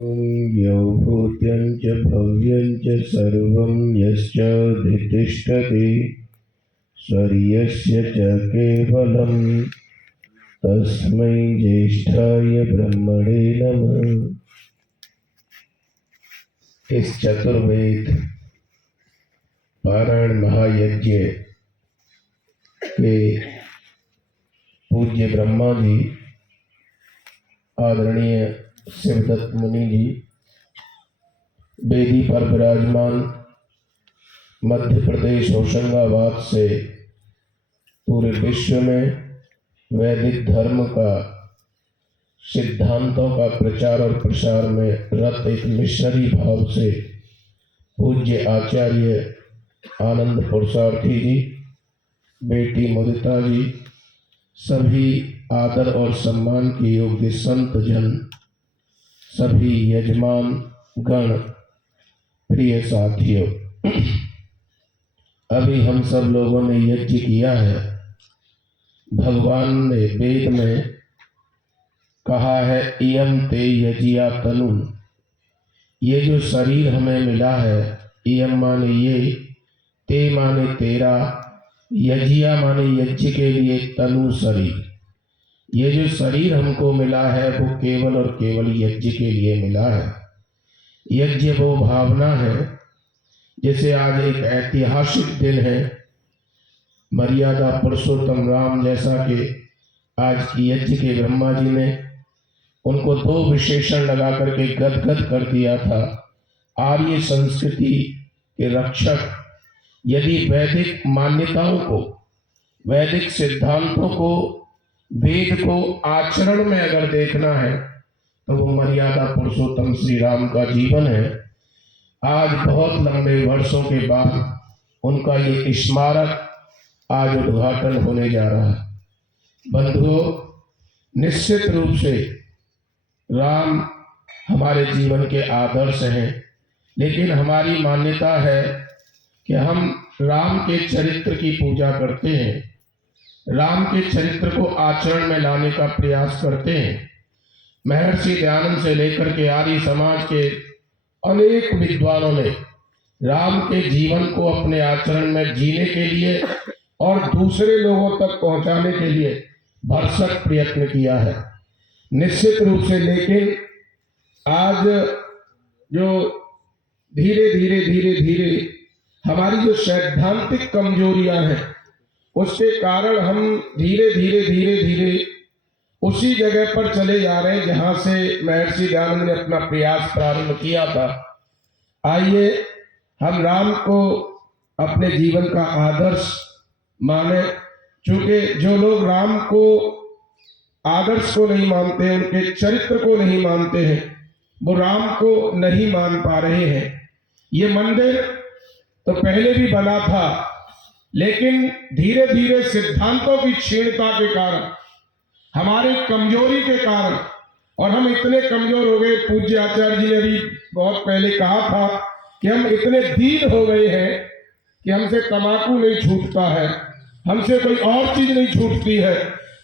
यो भूत्यं च भव्यं च सर्वं यश्चाधितिष्ठति स्वर्यस्य च केवलं तस्मै ज्येष्ठाय ब्रह्मणे नमः। इस चतुर्वेद पारायण महायज्ञ के पूज्य ब्रह्मा जी, आदरणीय शिवदत्त मुनि जी, वेदी पर विराजमान मध्य प्रदेश होशंगाबाद से पूरे विश्व में वैदिक धर्म का सिद्धांतों का प्रचार और प्रसार में रत एक मिशनरी भाव से पूज्य आचार्य आनंद पुरुषार्थी जी, बेटी मुदिता जी, सभी आदर और सम्मान के योग्य संत जन, सभी यजमान गण, प्रिय साथियों, अभी हम सब लोगों ने यज्ञ किया है। भगवान ने वेद में कहा है, इयं ते यज्ञा तनु, ये जो शरीर हमें मिला है, इयं माने ये, ते माने तेरा, यज्ञा माने यज्ञ के लिए, तनु शरीर। ये जो शरीर हमको मिला है वो केवल और केवल यज्ञ के लिए मिला है। यज्ञ वो भावना है, जैसे आज एक ऐतिहासिक दिन है, मर्यादा पुरुषोत्तम राम, जैसा कि आज की यज्ञ के ब्रह्मा जी ने उनको दो विशेषण लगा करके गदगद कर दिया था। आर्य संस्कृति के रक्षक। यदि वैदिक मान्यताओं को, वैदिक सिद्धांतों को, वेद को आचरण में अगर देखना है तो वो मर्यादा पुरुषोत्तम श्री राम का जीवन है। आज बहुत लंबे वर्षों के बाद उनका ये स्मारक आज उद्घाटन होने जा रहा है। बंधुओं, निश्चित रूप से राम हमारे जीवन के आदर्श हैं, लेकिन हमारी मान्यता है कि हम राम के चरित्र की पूजा करते हैं, राम के चरित्र को आचरण में लाने का प्रयास करते हैं। महर्षि दयानंद से लेकर के आर्य समाज के अनेक विद्वानों ने राम के जीवन को अपने आचरण में जीने के लिए और दूसरे लोगों तक पहुंचाने के लिए भरसक प्रयत्न किया है। निश्चित रूप से, लेकिन आज जो धीरे धीरे हमारी जो सैद्धांतिक कमजोरियां हैं, उसके कारण हम धीरे धीरे उसी जगह पर चले जा रहे हैं जहां से महर्षि दयानंद ने अपना प्रयास प्रारंभ किया था। आइए हम राम को अपने जीवन का आदर्श माने, क्योंकि जो लोग राम को आदर्श को नहीं मानते, उनके चरित्र को नहीं मानते हैं, वो राम को नहीं मान पा रहे हैं। ये मंदिर तो पहले भी बना था, लेकिन धीरे धीरे सिद्धांतों की क्षीणता के कारण, हमारी कमजोरी के कारण, और हम इतने कमजोर हो गए, पूज्य आचार्य जी ने भी बहुत पहले कहा था कि हम इतने दीन हो गए हैं कि हमसे तंबाकू नहीं छूटता है, हमसे कोई और चीज नहीं छूटती है।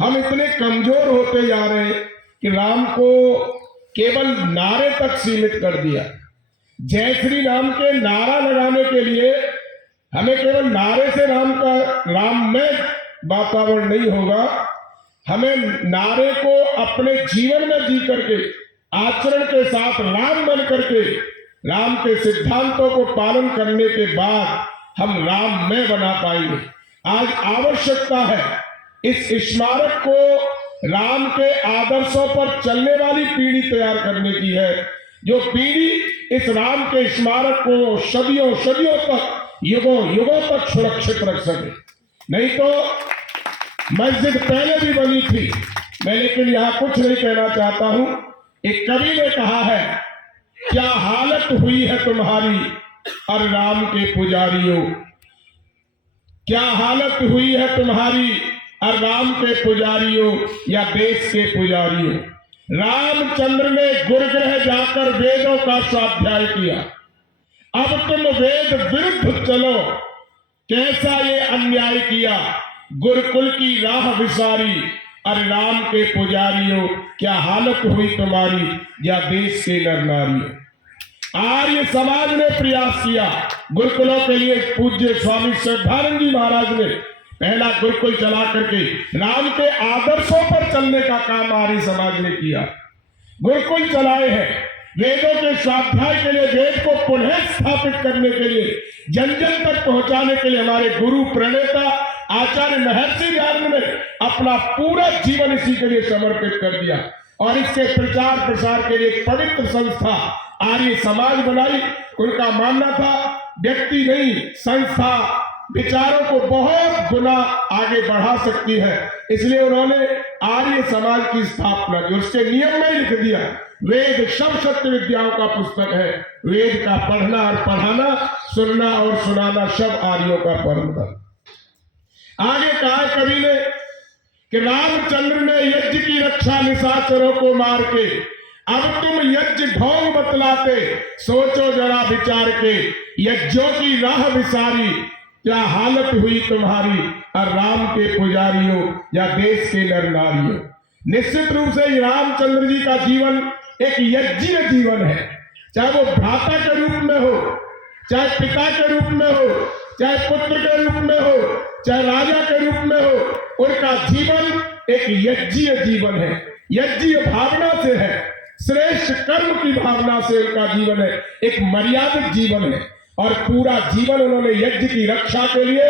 हम इतने कमजोर होते जा रहे हैं कि राम को केवल नारे तक सीमित कर दिया। जय श्री राम के नारा लगाने के लिए हमें केवल नारे से राममय वातावरण नहीं होगा, हमें नारे को अपने जीवन में जी करके, आचरण के साथ राम बन करके, राम के सिद्धांतों को पालन करने के बाद हम राममय बना पाएंगे। आज आवश्यकता है इस स्मारक को राम के आदर्शों पर चलने वाली पीढ़ी तैयार करने की है, जो पीढ़ी इस राम के स्मारक को सदियों तक, युगों तक सुरक्षित रख सके। नहीं तो मस्जिद पहले भी बनी थी, मैं लेकिन यहाँ कुछ नहीं कहना चाहता हूँ। एक कवि ने कहा है, क्या हालत हुई है तुम्हारी और राम के पुजारियों, क्या हालत हुई है तुम्हारी और राम के पुजारियों या देश के पुजारियों। रामचंद्र ने गुरुगृह जाकर वेदों का स्वाध्याय किया, अब तुम वेद विरुद्ध चलो, कैसा ये अन्याय किया। गुरुकुल की राह विसारी, अरे राम के पुजारियों क्या हालत हुई तुम्हारी, या देश के नर नारियों। आर्य समाज ने प्रयास किया गुरुकुलों के लिए। पूज्य स्वामी श्रद्धानंद जी महाराज ने पहला गुरुकुल चला करके राम के आदर्शों पर चलने का काम आर्य समाज ने किया। गुरुकुल चलाए हैं वेदों के स्वाध्याय के लिए, वेद को पुनः स्थापित करने के लिए, जन जन तक पहुंचाने के लिए हमारे गुरु प्रणेता आचार्य महर्षि व्यास ने अपना पूरा जीवन इसी के लिए समर्पित कर दिया। और इसके प्रचार प्रसार के लिए एक पवित्र संस्था आर्य समाज बनाई। उनका मानना था व्यक्ति नहीं, संस्था विचारों को बहुत गुना आगे बढ़ा सकती है, इसलिए उन्होंने आर्य समाज की स्थापना की। उसके नियम में लिख दिया वेद सब सत्य विद्याओं का पुस्तक है, वेद का पढ़ना और पढ़ाना, सुनना और सुनाना सब आर्यों का परम धर्म। आगे कहा कवि ने कि रामचंद्र ने यज्ञ की रक्षा निशाचरों को मार के, अब तुम यज्ञ ढोंग बतलाते, सोचो जरा विचार के, यज्ञों की राह विसारी, क्या हालत हुई तुम्हारी, और राम के पुजारियों या देश के नर नारियों। निश्चित रूप से रामचंद्र जी का जीवन एक यज्ञीय जीवन है, चाहे वो भ्राता के रूप में हो, चाहे पिता के रूप में हो, चाहे पुत्र के रूप में हो, चाहे राजा के रूप में हो, उनका जीवन एक यज्ञीय जीवन है, यज्ञीय भावना से है, श्रेष्ठ कर्म की भावना से उनका जीवन है, एक मर्यादित जीवन है। और पूरा जीवन उन्होंने यज्ञ की रक्षा के लिए,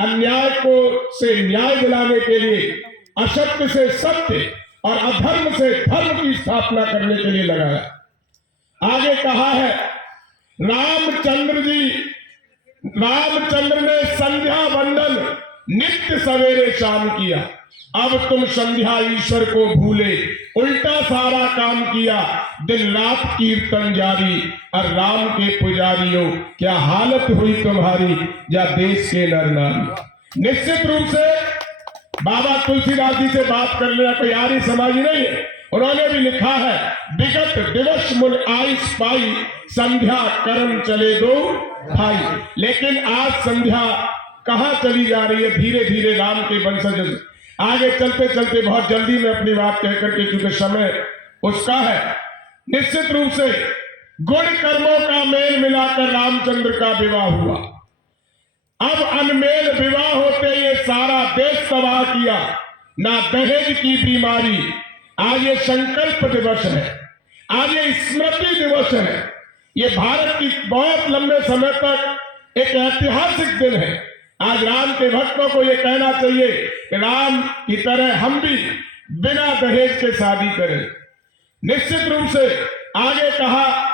अन्याय को से न्याय दिलाने के लिए, असत्य से सत्य और अधर्म से धर्म की स्थापना करने के लिए लगाया। आगे कहा है रामचंद्र ने संध्या वंदन नित्य सवेरे शाम किया, अब तुम संध्या ईश्वर को भूले, उल्टा सारा काम किया, दिन रात कीर्तन जारी, और राम के पुजारियों क्या हालत हुई तुम्हारी, या देश के नर नारी। निश्चित रूप से बाबा तुलसीदास जी से बात कर लेना कोई आर्य समाजी नहीं है। उन्होंने भी लिखा है विगत दिवस मुन आयुष पाई, संध्या कर्म चले दो भाई। लेकिन आज संध्या कहाँ चली जा रही है, धीरे धीरे राम के वंशज आगे चलते चलते बहुत जल्दी में अपनी बात कहकर के, क्योंकि समय उसका है। निश्चित रूप से गुण कर्मों का मेल मिलाकर रामचंद्र का विवाह हुआ। अब अनमेल विवाह होते ये सारा देश तबाह किया, ना दहेज की बीमारी। आज ये संकल्प दिवस है, आज ये स्मृति दिवस है, ये भारत की बहुत लंबे समय तक एक ऐतिहासिक दिन है। आज राम के भक्तों को ये कहना चाहिए कि राम की तरह हम भी बिना दहेज के शादी करें। निश्चित रूप से आगे कहा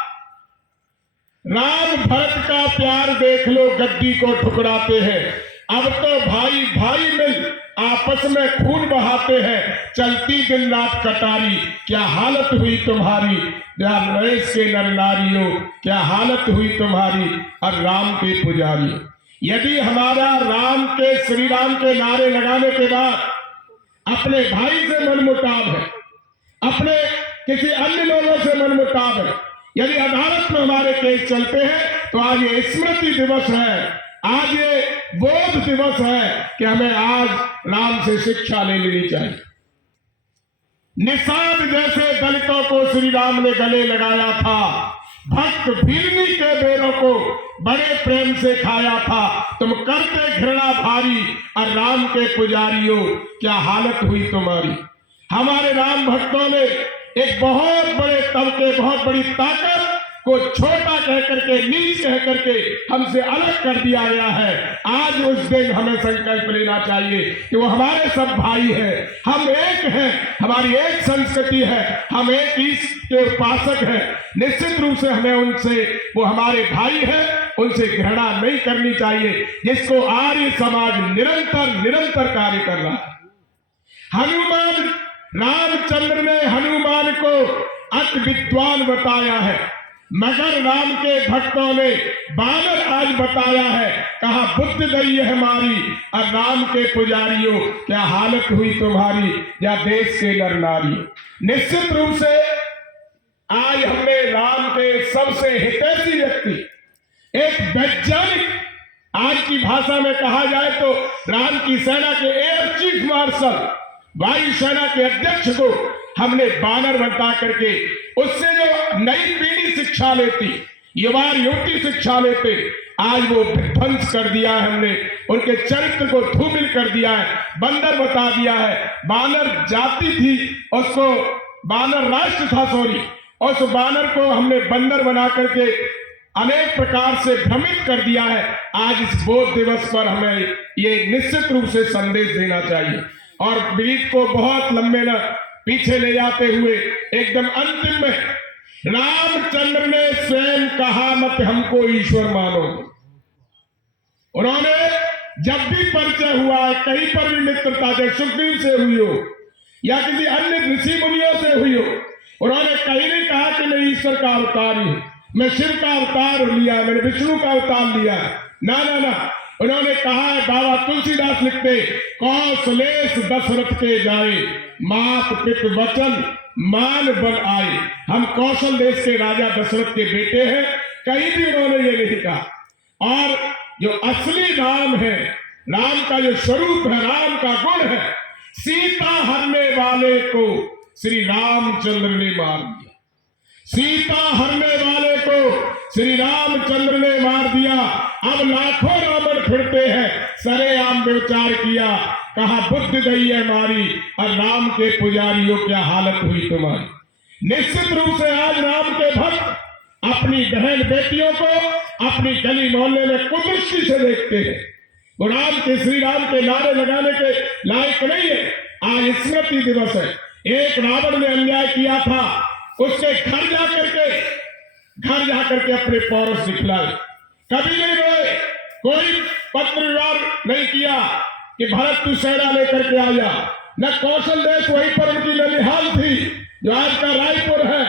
राम भरत का प्यार देख लो, गद्दी को ठुकराते हैं, अब तो भाई भाई मिल आपस में खून बहाते हैं, चलती दिन रात कटारी, क्या हालत हुई तुम्हारी, या नरेश के नर नारियों क्या हालत हुई तुम्हारी, और राम के पुजारी। यदि हमारा राम के श्री राम के नारे लगाने के बाद अपने भाई से मनमुटाव है, अपने किसी अन्य लोगों से मनमुटाव है, यदि अदालत में हमारे केस चलते हैं, तो आज ये स्मृति दिवस है, आज ये बोध दिवस है कि हमें आज राम से शिक्षा ले लेनी चाहिए। निषाद जैसे दलितों को श्री राम ने गले लगाया था, भक्त भीरनी के बेरों को बड़े प्रेम से खाया था, तुम करते घृणा भारी, और राम के पुजारियों क्या हालत हुई तुम्हारी। हमारे राम भक्तों ने एक बहुत बड़े तबके, बहुत बड़ी ताकत को छोटा कह करके, नीच कह करके हमसे अलग कर दिया गया है। आज उस दिन हमें संकल्प लेना चाहिए कि वो हमारे सब भाई हैं, हम एक हैं, हमारी एक संस्कृति है, हम एक ईश के उपासक हैं। निश्चित रूप से हमें उनसे, वो हमारे भाई हैं, उनसे घृणा नहीं करनी चाहिए, जिसको आर्य समाज निरंतर कार्य कर रहा है। हनुमान, रामचंद्र ने हनुमान को अति विद्वान बताया है, मगर राम के भक्तों ने बानर आज बताया है। कहा बुद्ध गई है हमारी, और राम के पुजारियों क्या हालत हुई तुम्हारी, या देश के नर नारी। निश्चित रूप से आज हमने राम के सबसे हितैषी व्यक्ति, एक वैज्ञानिक, आज की भाषा में कहा जाए तो राम की सेना के एयर चीफ मार्शल वायुसेना के अध्यक्ष को हमने बानर बता करके उससे जो नई पीढ़ी शिक्षा लेती, युवा युवती शिक्षा लेते, आज वो विध्वंस कर दिया है हमने, उनके चरित्र को धूमिल कर दिया है, बंदर बता दिया है। बानर जाति थी, उसको बानर राष्ट्र था, सॉरी, उस बानर को हमने बंदर बना करके अनेक प्रकार से भ्रमित कर दिया है। आज इस बोध दिवस पर हमें ये निश्चित रूप से संदेश देना चाहिए और गीत को बहुत लंबे न पीछे ले जाते हुए एकदम अंतिम में रामचंद्र ने स्वयं कहा मत हमको ईश्वर मानो। उन्होंने जब भी परिचय हुआ है, कहीं पर भी मित्रता चाहे सुखदेव से हुई हो या किसी अन्य ऋषि मुनियों से हुई हो, उन्होंने कहीं नहीं कहा कि मैं ईश्वर का अवतार हूं, मैं शिव का अवतार लिया, मैंने विष्णु का अवतार लिया। ना ना ना, उन्होंने कहा है, बाबा तुलसीदास लिखते, कौशलेश दशरथ के जाए मात पित वचन मान बल आए। हम कौशल देश के राजा दशरथ के बेटे हैं, कहीं भी उन्होंने ये नहीं कहा। और जो असली राम है, राम का जो स्वरूप है, राम का गुण है, सीता हरने वाले को श्री रामचंद्र ने मार दिया। सीता हरने वाले को श्री रामचंद्र ने मार दिया। अब लाखों रावण फिरते हैं, सरेआम विचार किया, कहा बुद्धि गई है मारी, और राम के पुजारियों क्या हालत हुई तुम्हारी। निश्चित रूप से आज राम के भक्त अपनी बहन बेटियों को अपनी गली मोहल्ले में कुदृष्टि से देखते हैं। वो राम के श्री राम के नारे लगाने के लायक नहीं है। आज स्मृति दिवस है। एक रावण ने अन्याय किया था, उसके घर जाकर के अपने पौरुष दिखलाए, कभी नहीं रोए, कोई पत्र व्यवहार नहीं किया कि भरत तू सेना लेकर के आ जा। न कौशल देश वहीं पर उनकी ननिहाल थी जो आज का रायपुर है,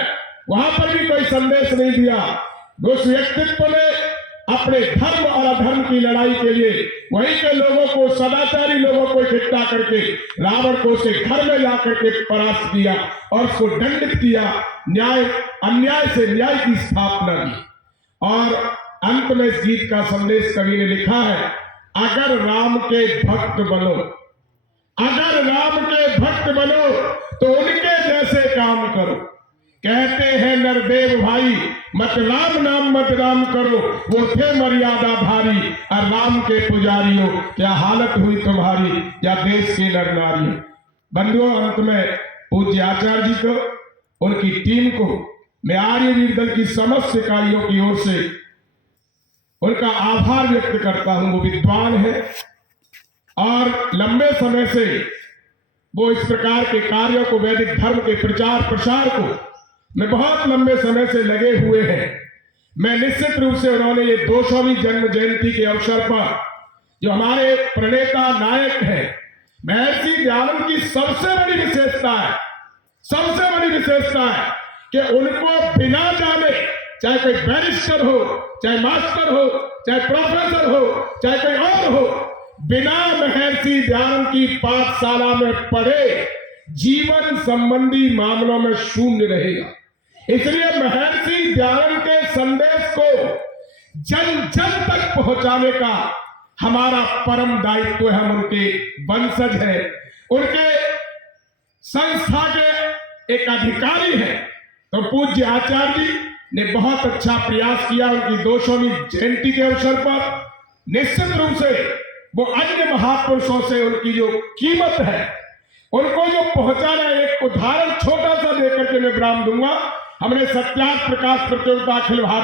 वहां पर भी कोई संदेश नहीं दिया। उस व्यक्तित्व ने अपने धर्म और अधर्म की लड़ाई के लिए वहीं के लोगों को, सदाचारी लोगों को इकट्ठा करके रावण को उसके घर में जाकर के परास्त किया और उसको दंडित किया, न्याय अन्याय से न्याय की स्थापना की। और अंत में इस गीत का संदेश कवि ने लिखा है, अगर राम के भक्त बनो, अगर राम के भक्त बनो तो उनके जैसे काम करो। कहते हैं नरदेव भाई मत राम नाम मत राम करो, वो थे मर्यादा भारी, और राम के पुजारियों क्या हालत हुई तुम्हारी, या देश के नर नारी। बंधुओं, अंत में पूज्य आचार्य जी को, उनकी टीम को मैं आर्यवीर दल की समस्त इकाइयों की ओर से उनका आभार व्यक्त करता हूं। वो विद्वान है और लंबे समय से वो इस प्रकार के कार्यों को, वैदिक धर्म के प्रचार प्रसार को में बहुत लंबे समय से लगे हुए हैं। मैं निश्चित रूप से उन्होंने ये 200वीं जन्म जयंती के अवसर पर जो हमारे प्रणेता नायक है महर्षि दयानंद की सबसे बड़ी विशेषता है, सबसे बड़ी विशेषता है कि उनको बिना जाने, चाहे कोई बैरिस्टर हो, चाहे मास्टर हो, चाहे प्रोफेसर हो, चाहे कोई और हो, बिना महर्षि दयानंद की पाठशाला में पढ़े जीवन संबंधी मामलों में शून्य रहेगा। इसलिए महर्षि दयानंद के संदेश को जन जन तक पहुंचाने का हमारा परम दायित्व है। हम उनके वंशज हैं, उनके संस्था के एक अधिकारी हैं। तो पूज्य आचार्य जी ने बहुत अच्छा प्रयास किया उनकी 200वीं जयंती के अवसर पर। निश्चित रूप से वो अन्य महापुरुषों से उनकी जो कीमत है उनको जो पहुंचाना, एक उदाहरण छोटा सा देकर के मैं विराम दूंगा। हमने सत्याग्रह प्रकाश प्रतियोगिता अखिल भारत